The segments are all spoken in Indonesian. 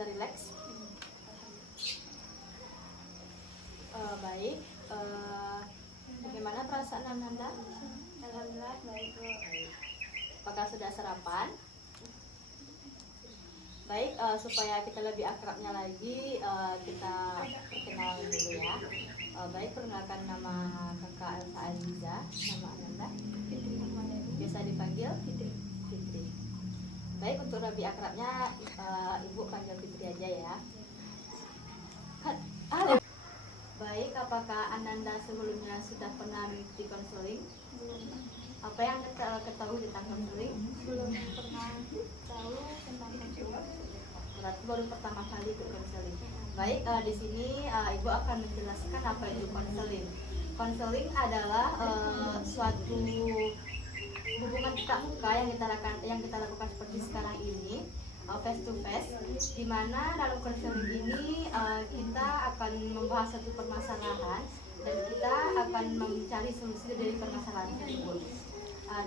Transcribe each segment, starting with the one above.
sudah rileks? Baik. Bagaimana perasaan Ananda? Alhamdulillah baik Bu. Apakah sudah sarapan? Baik, supaya kita lebih akrabnya lagi, kita perkenalan dulu ya. Baik, perkenalkan nama kakak Elsa Aliza, nama Ananda. Fitri Ahmadani. Biasa dipanggil Fitri. Fitri. Baik, untuk lebih akrabnya ibu panggil Fitri aja ya. Halo. Baik, apakah Ananda sebelumnya sudah pernah mengikuti konseling? Belum. Apa yang ketahui tentang konseling? Belum pernah tahu tentang konseling. Berarti baru pertama kali ikut konseling. Baik, di sini ibu akan menjelaskan apa itu konseling. Konseling adalah suatu hubungan tatap muka yang kita lakukan seperti sekarang ini, face to face, di mana dalam konseling ini kita akan membahas satu permasalahan dan kita akan mencari solusi dari permasalahan tersebut.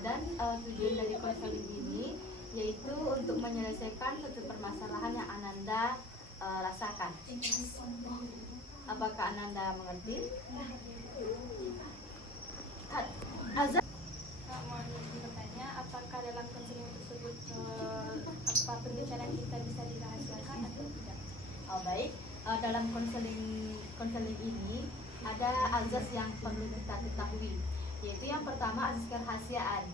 Dan tujuan dari konseling ini yaitu untuk menyelesaikan suatu permasalahan yang Ananda rasakan. Apakah Ananda mengerti? Azan. Kak, mau bertanya, apakah dalam konseling tersebut apa pembicaraan kita bisa dirahasiakan atau tidak? Oh, baik. Dalam konseling ini ada azas yang perlu kita ketahui, yaitu yang pertama azas kerahasiaan.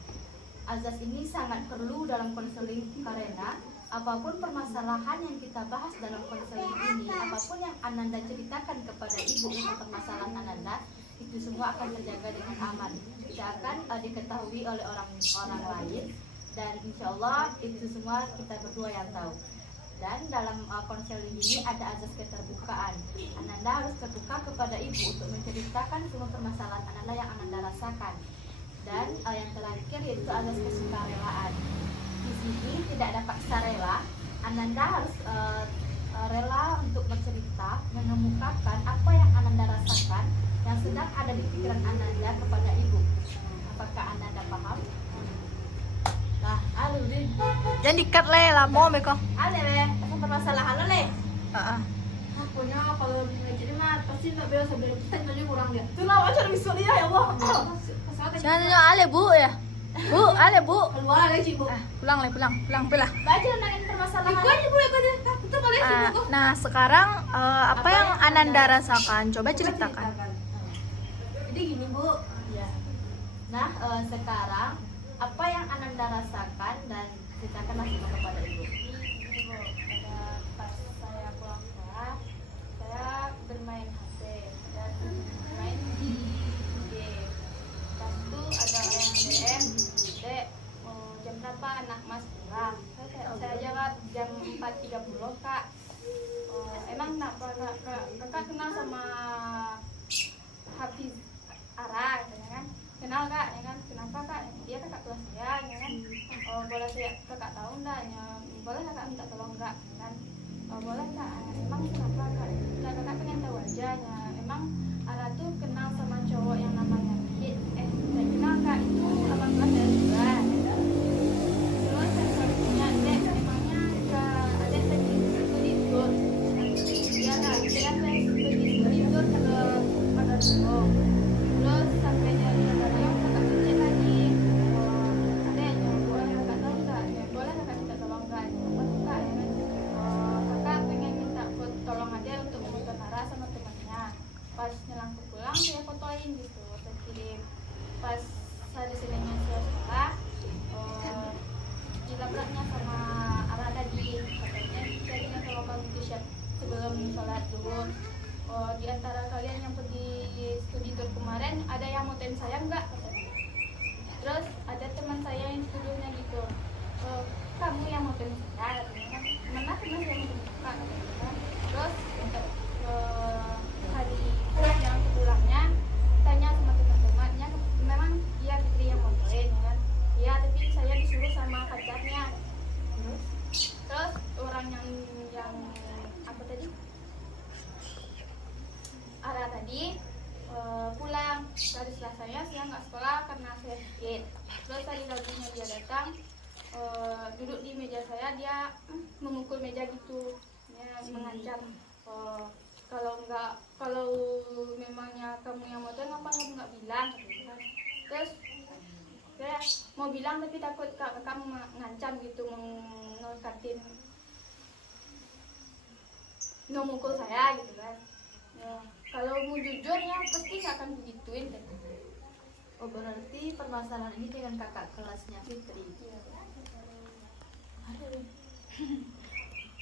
Azas ini sangat perlu dalam konseling karena apapun permasalahan yang kita bahas dalam konseling ini, apapun yang Ananda ceritakan kepada ibu untuk permasalahan Ananda, itu semua akan terjaga dengan aman. Tidak akan diketahui oleh orang lain, dan insya Allah itu semua kita berdua yang tahu. Dan dalam konseling ini ada azas keterbukaan. Ananda harus terbuka kepada ibu untuk menceritakan semua permasalahan Ananda yang Ananda rasakan. Dan yang terakhir yaitu azas kesukarelaan. Di sini tidak ada paksa rela. Ananda harus rela untuk bercerita, mengemukakan apa yang Ananda rasakan yang sedang ada di pikiran Ananda kepada ibu. Apakah Ananda paham? Nah, aduh, Jangan dikat le lah mau meko. ada le, apa permasalahan lo le? Akunya kalau ngajarin mah pasti nggak biasa biar kita nanya kurang dia. Itulah macam misalnya ya Allah. Jangan ale bu ya. Bu, ale bu. Keluar lagi Bu. Pulang le, pulang. Baca nangin permasalahan. Ikut aja Bu, ikut aja. Itu boleh sih Bu. Nah, sekarang apa yang Ananda rasakan? Coba ceritakan. Jadi gini Bu. Ya. Nah, sekarang apa yang Ananda rasakan dan ceritakanlah semua kepada ibu. Ini Bu, pada pas saya pulang sekolah, saya bermain HP dan main di game. Pas itu ada orang yang DM, Dek, jam berapa anak Mas pulang? Saya jawab jam 4.30 Kak. Emang kakak kenal sama Hafiz Ara, ya kan? Kenal Kak, ya kan? Kenapa Kak? Dia kakak kelas saya, ya kan? Boleh saya kakak tahu enggak? Ya, boleh kakak minta tolong enggak? Kan? Boleh Kak. Emang kenapa Kak? Nah, kakak pengen tahu aja. Ya, emang Ara tuh kenal sama cowok yang namanya Kit. Saya kenal Kak, itu 18 dari bulan. Terus saya selanjutnya, Dek, emangnya Kak Adek pergi studi tour? Iya Kak, saya pergi studi tour ke Padang. Terus sampai dari Padang kakak cek lagi. Adek, boleh kakak tahu nggak? Ya boleh kakak minta tolong nggak? Apa tuh Kak? Ya kan? Kakak pengen minta tolong Adek untuk foto Nara sama temannya. Pas nyelangkuk pulang saya fotoin gitu, saya kirim. Pas saya selesai sekolah, dilabraknya sama Ara tadi, katanya saya ingin tolong kamu t-shirt sebelum sholat zuhur. Di antara kalian yang pergi studi tour kemarin ada yang motoin saya enggak? Katanya. Terus ada teman saya yang dituduhnya gitu, kamu yang motoin saya, katanya. Mana teman saya yang motoin Kak, katanya. Terus hari yang pulangnya tanya sama teman-temannya, memang dia Fitri yang motoin, ya kan? Iya, tapi saya disuruh sama pacarnya. Terus orang yang apa tadi? Ara tadi pulang dari Selasanya saya nggak sekolah karena saya sakit. Terus tadi lagunya dia datang, duduk di meja saya, dia memukul meja gitu, mengancam, kalau memangnya kamu yang mau ngapa kamu nggak bilang gitu kan. Terus saya mau bilang tapi takut kamu mengancam gitu, mengangkatin memukul saya gitu kan. Ya, kalau mau jujur ya pasti nggak akan begituin kan. Oh, berarti permasalahan ini dengan kakak kelasnya Fitri.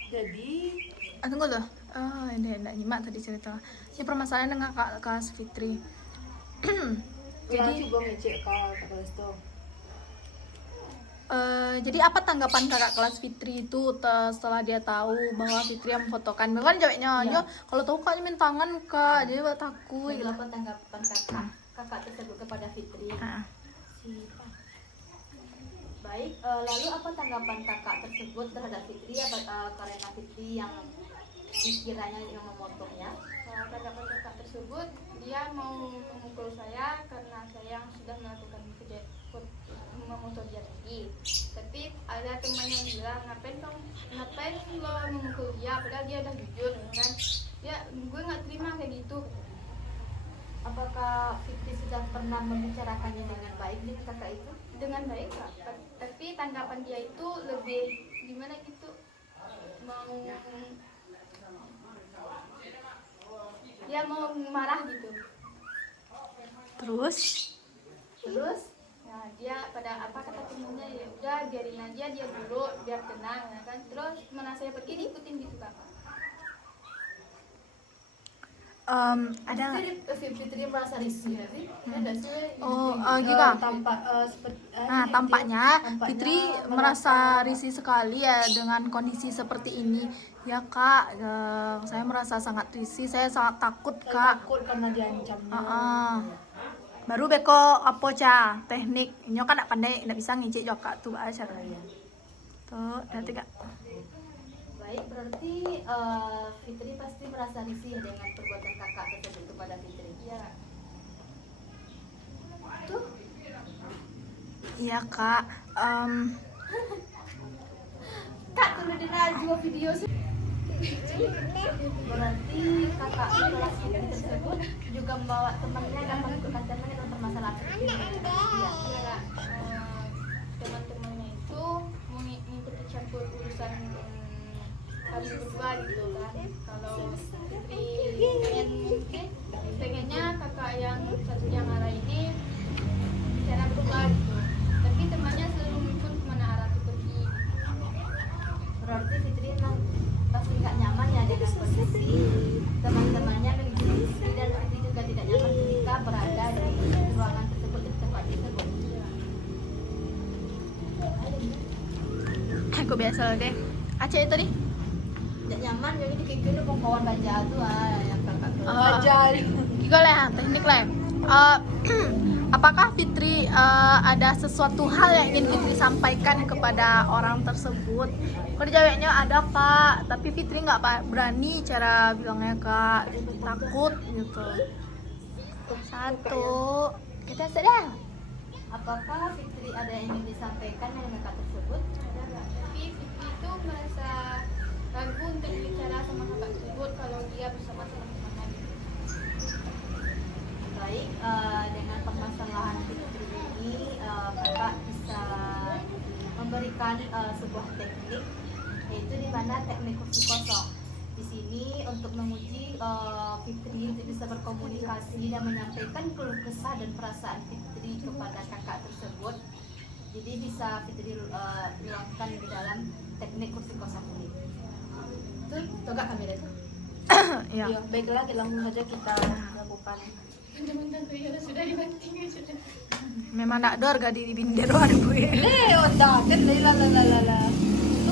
Jadi Tunggu loh. Ini enggak nyimak tadi cerita. Ini permasalahan dengan kakak kelas Fitri. jadi Jadi coba ngecek kakak kelas tuh. jadi apa tanggapan kakak kelas Fitri itu setelah dia tahu bahwa Fitri yang memfotokan? Kan jawabnya, Iya. "Ya, kalau tahu kak minta tangan kak, jadi buat takut." Lalu Gitu. apa tanggapan kakak tersebut kepada Fitri? Ah. Baik, lalu apa tanggapan kakak tersebut terhadap Fitri karena Fitri yang dikiranya yang memotongnya? Tanggapan kakak tersebut, dia mau memukul saya karena saya yang sudah melakukan memotong dia lagi. Tapi ada teman yang bilang, ngapain lo memukul dia, padahal dia udah jujur kan. Ya, gue nggak terima kayak gitu. Apakah Fitri sudah pernah membicarakannya dengan baik dengan kakak itu? Dengan baik Kak. Tapi tanggapan dia itu lebih gimana gitu, mau marah gitu. Terus Terus Nah, dia pada apa kata temennya, ya udah biarin aja dia dulu biar tenang ya kan. Terus mana saya pergi diikutin gitu Kak. ada nggak? Fitri merasa risih nggak sih? Ada sih. Gila. Tampak seperti Nah, tampaknya Fitri merasa risih sekali ya dengan kondisi seperti ini. Ya kak, saya merasa sangat risih, saya sangat takut kak. takut karena diancamnya. Baru beko apa ca teknik, nyo kan nak pandai, nak bisa ngicik juga tuh aja. Tuh, nanti kak. Baik, berarti Fitri pasti merasa risih dengan perbuatan kakak tersebut kepada Fitri. Iya. Tuh, Iya kak. kak tunggu di Najwa video sih. Berarti kakak kelas Fitri tersebut juga membawa temannya dan mengikutkan temannya dalam permasalahan seperti ini. Iya. Iya Kak. Teman-temannya itu mau ngikuti campur urusan kami berdua gitu kan. Kalau Fitri pengennya kakak yang satunya marah ini bicara berdua gitu. Tapi temannya selalu mengikut kemana arah itu pergi. Berarti Fitri memang pasti nggak nyaman ya dengan posisi teman-temannya mengikuti Fitri, dan Fitri juga tidak nyaman ketika berada di ruangan tersebut, di tempat tersebut. Aku biasa deh. Aceh itu nih. Tidak nyaman jadi dikikir kawan baca tuh yang kakak kelas. Ajar. Gila lah, teknik lah. Apakah Fitri ada sesuatu hal yang ingin Fitri sampaikan kepada orang tersebut? Kalau jawabnya ada kak, tapi Fitri nggak berani cara bilangnya kak, takut gitu. Satu, kita sedang. Apakah Fitri ada yang ingin disampaikan dengan kakak tersebut? Ada nggak? Tapi Fitri itu merasa ragu untuk bicara sama kakak tersebut kalau dia bersama teman-temannya gitu. Baik, dengan permasalahan Fitri ini kakak bisa memberikan sebuah teknik, yaitu di mana teknik kursi kosong. Di sini untuk menguji Fitri untuk bisa berkomunikasi dan menyampaikan keluh kesah dan perasaan Fitri kepada kakak tersebut. Jadi bisa Fitri luangkan di dalam teknik kursi kosong ini. Tuh gak kamera itu? Ya. Ya, baiklah, langsung saja kita lakukan. Teman-teman saya sudah dibanting aja. Memang nak dor gak di binder ada gue. Onda, kan la.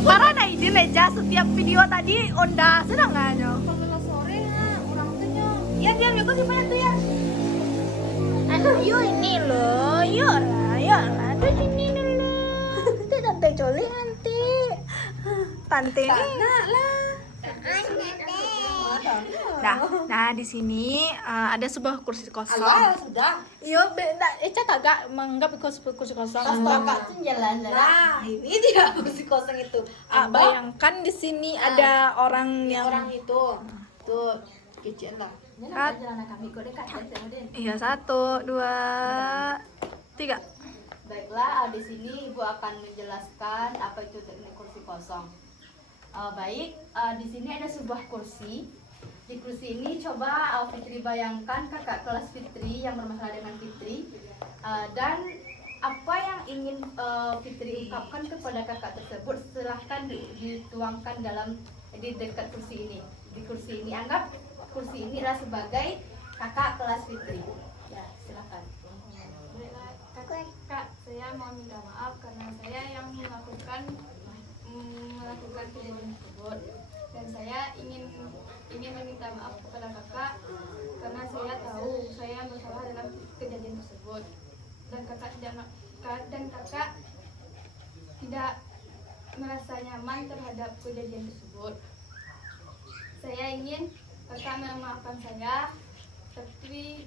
Karena na ide leja setiap video tadi onda sedang nggak nyo? Kalau sore orang tuanya. Ya diam ya kok gimana tuh ya? Aduh yuk ini loh, yuk lah, tuh sini dulu. Nanti tante coli nanti. Tante ini. Nak lah. Nah, di sini ada sebuah kursi kosong. Alah, sudah. Iya, Eca kagak menganggap kursi kosong. Kakak tuh jalan Nah, ini dia kursi kosong itu. Abang, Bayangkan di sini ada orang yang orang itu. Tuh, kecil lah. Kat. jalan kami kok dekat kemudian. Iya, 1, 2, 3. Baiklah, di sini Ibu akan menjelaskan apa itu teknik kursi kosong. Baik, di sini ada sebuah kursi. Di kursi ini coba Fitri bayangkan kakak kelas Fitri yang bermasalah dengan Fitri, dan apa yang ingin Fitri ungkapkan kepada kakak tersebut silahkan dituangkan di dekat kursi ini. Di kursi ini anggap kursi ini adalah sebagai kakak kelas Fitri. Ya, silakan. Kak, saya mau minta maaf karena saya yang melakukan kejadian tersebut, dan saya ingin meminta maaf kepada kakak karena saya tahu saya bersalah dalam kejadian tersebut, dan kakak tidak merasa nyaman terhadap kejadian tersebut. Saya ingin kakak memaafkan saya, tapi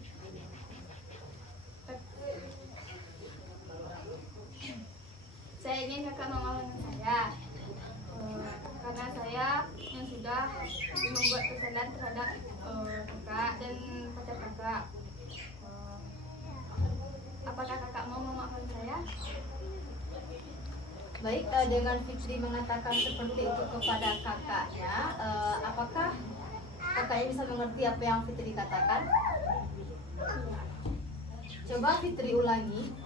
saya ingin kakak memaafkan saya karena saya yang sudah membuat kesalahan terhadap kakak dan pacar kakak. Apakah kakak mau memaafkan saya? Baik, dengan Fitri mengatakan seperti itu kepada kakaknya, apakah kakaknya bisa mengerti apa yang Fitri katakan? Coba Fitri ulangi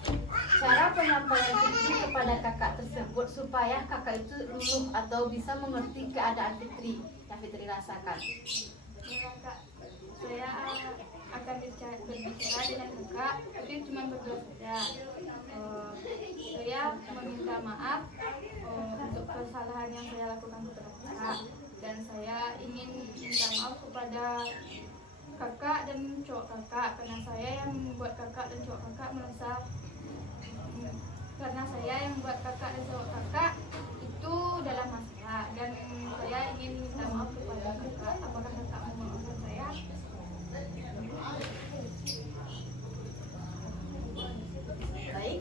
cara penyampaian Fitri kepada kakak tersebut supaya kakak itu luluh atau bisa mengerti keadaan Fitri yang Fitri rasakan. Ya, Kak, saya akan berbicara dengan kakak, tapi cuma berdua saja. Saya meminta maaf untuk kesalahan yang saya lakukan kepada kakak, dan saya ingin minta maaf kepada kakak dan cowok kakak karena saya yang membuat kakak dan cowok kakak merasa, karena saya yang membuat kakak dan cowok kakak itu dalam masalah, dan saya ingin minta maaf kepada kakak. Apakah kakak mau memaafkan saya? Baik,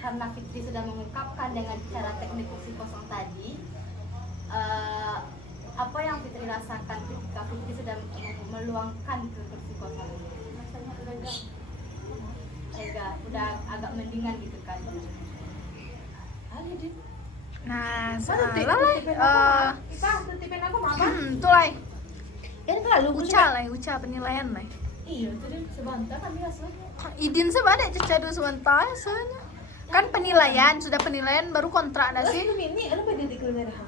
karena Fitri sudah mengungkapkan dengan cara teknik kursi kosong tadi, apa yang Fitri rasakan ketika Fitri sudah meluangkan ke kursi kosong ini? Rasanya lega. Lega, udah agak mendingan gitu kan? Nah, salah Tutupin aku mau apa? tuh lah. Ini terlalu Uca penilaian lah. Iya, tadi sebentar kami rasanya. Idin sebada caca dulu sebentar soalnya. Kan penilaian, sudah penilaian baru kontrak dah sih. Ini, ano ba dito ko na raha?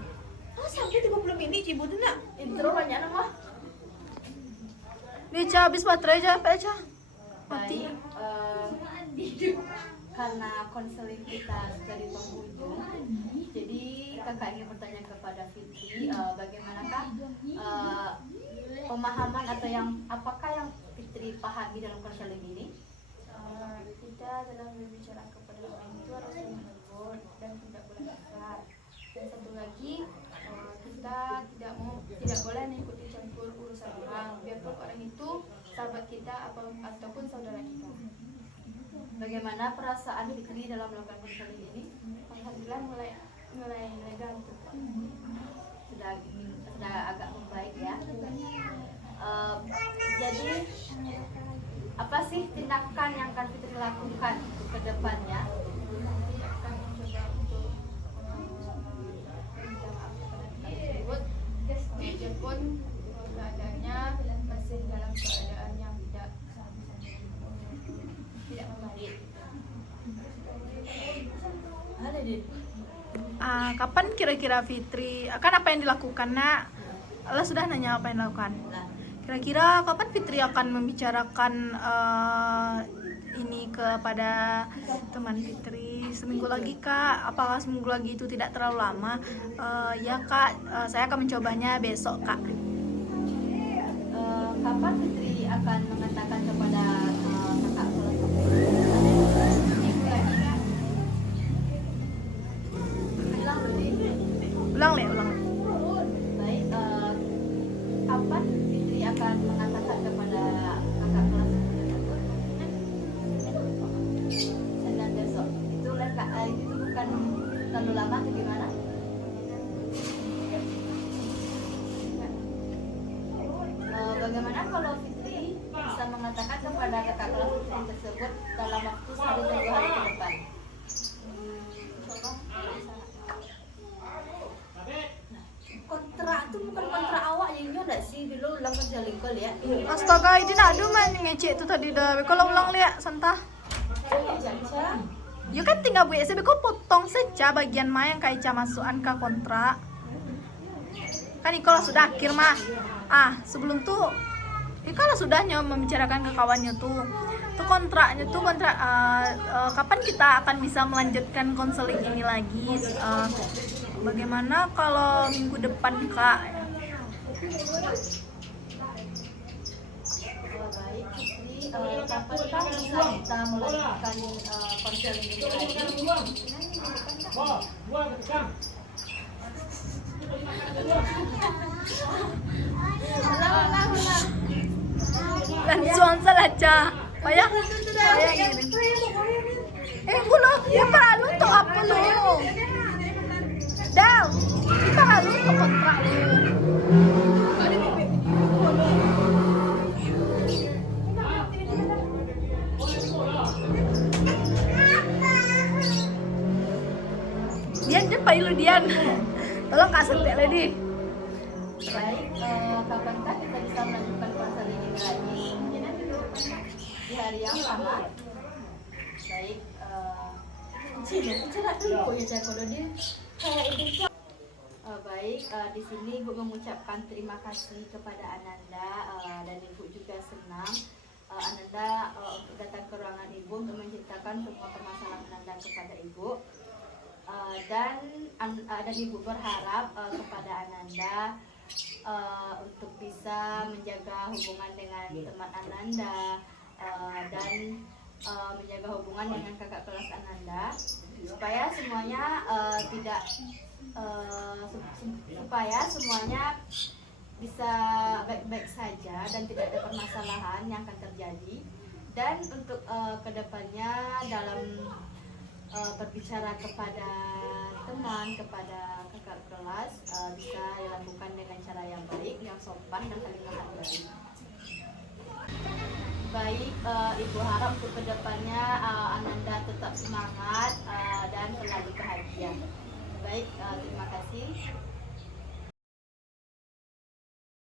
Sampai 30 menit, cibo na. Intro banyak nama. Dia Ca, habis baterai aja, apa aja? Mati. Baik, karena konseling kita sudah di penghujung, jadi kakak ingin bertanya kepada Fitri, bagaimanakah pemahaman atau apakah yang Fitri pahami dalam konseling ini? Kita dalam berbicara kepada orang itu harus lembut dan tidak boleh kasar. Dan satu lagi, kita tidak boleh mengikuti campur urusan orang, biarpun orang itu sahabat kita ataupun saudara kita. Bagaimana perasaan Fitri dalam melakukan konseling ini? Alhamdulillah mulai lega gitu. Sudah agak membaik ya. Jadi apa sih tindakan yang akan Fitri lakukan ke depannya? Nanti akan mencoba untuk minta maaf kepada kita tersebut, biarpun keadaannya masih dalam keadaan yang tidak membaik. Ada deh. Kapan kira-kira Fitri akan apa yang dilakukan, Nak? Allah sudah nanya apa yang dilakukan. Kira-kira kapan Fitri akan membicarakan ini kepada teman Fitri? Seminggu lagi, Kak? Apakah seminggu lagi itu tidak terlalu lama? Ya, Kak, saya akan mencobanya besok, Kak. Kapan Fitri akan mengatakan kepada kakak kelas? Bilang lebih. Ulang. Baik, kapan terlalu lama atau gimana? Bagaimana kalau Fitri bisa mengatakan kepada kakak kelas Fitri tersebut dalam waktu 1 dan 2 hari ke depan? Kontrak tuh bukan kontrak awak yang nyoda sih dulu ulang kerja lingkol ya. Astaga, ini nak ada man ngecek tu tadi dah. Kalau ulang lihat santah. Caca. Ya kan tinggal buat SB kau potong saja bagian mah yang Kaica masukkan ke kontrak. Kan kalau sudah akhir mah. Sebelum tuh kalau sudahnya membicarakan ke kawannya tuh kontraknya tuh kontrak kapan kita akan bisa melanjutkan konseling ini lagi, bagaimana kalau minggu depan Kak? Baik, Fitri, kapan bisa kita melanjutkan konseling ini lagi? Langsung saja. Payah gini. Gulo, ya perlu untuk apa lu? Daw, kita harus untuk kontrak lu. Dian cepat lu Dian. Tolong kasih teh lady. Baik, kapankah kita bisa melanjutkan konseling ini lagi? Di hari yang sama? Baik, Cina bicara dulu ya Caca kalau dia kayak itu. baik, di sini Ibu mengucapkan terima kasih kepada Ananda dan Ibu juga senang Ananda untuk datang ke ruangan Ibu untuk menceritakan semua permasalahan Ananda kepada Ibu. Dan Ibu berharap kepada Ananda untuk bisa menjaga hubungan dengan teman Ananda dan menjaga hubungan dengan kakak kelas Ananda supaya semuanya supaya semuanya bisa baik-baik saja dan tidak ada permasalahan yang akan terjadi. Dan untuk kedepannya dalam berbicara kepada teman, kepada kakak kelas bisa dilakukan dengan cara yang baik, yang sopan dan saling menghargai. Baik, Ibu harap untuk kedepannya Ananda tetap semangat dan selalu bahagia. Baik, terima kasih.